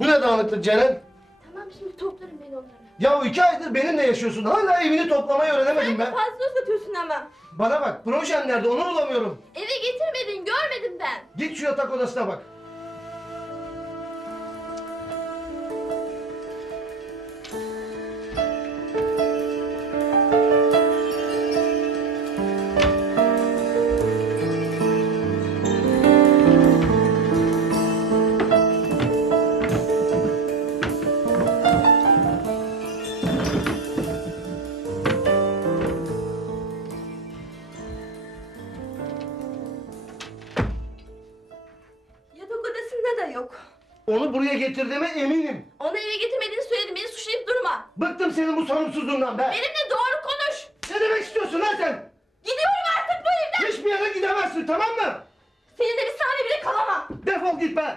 Bu ne dağınıklık Ceren? Tamam şimdi toplarım ben onları. Ya iki aydır benimle yaşıyorsun. Hala evini toplamayı öğrenemedim Sen de ben. fazla uzatıyorsun ama. Bana bak projen nerede onu bulamıyorum. Eve getirmedin görmedim ben. Git şu yatak odasına bak. Yok. Onu buraya getirdiğime eminim. Onu eve getirmediğini söyledim beni suçlayıp durma. Bıktım senin bu sorumsuzluğundan be. Benimle doğru konuş. Ne demek istiyorsun lan sen? Gidiyorum artık bu evden. Hiçbir yere gidemezsin tamam mı? Seninle bir saniye bile kalamam. Defol git be.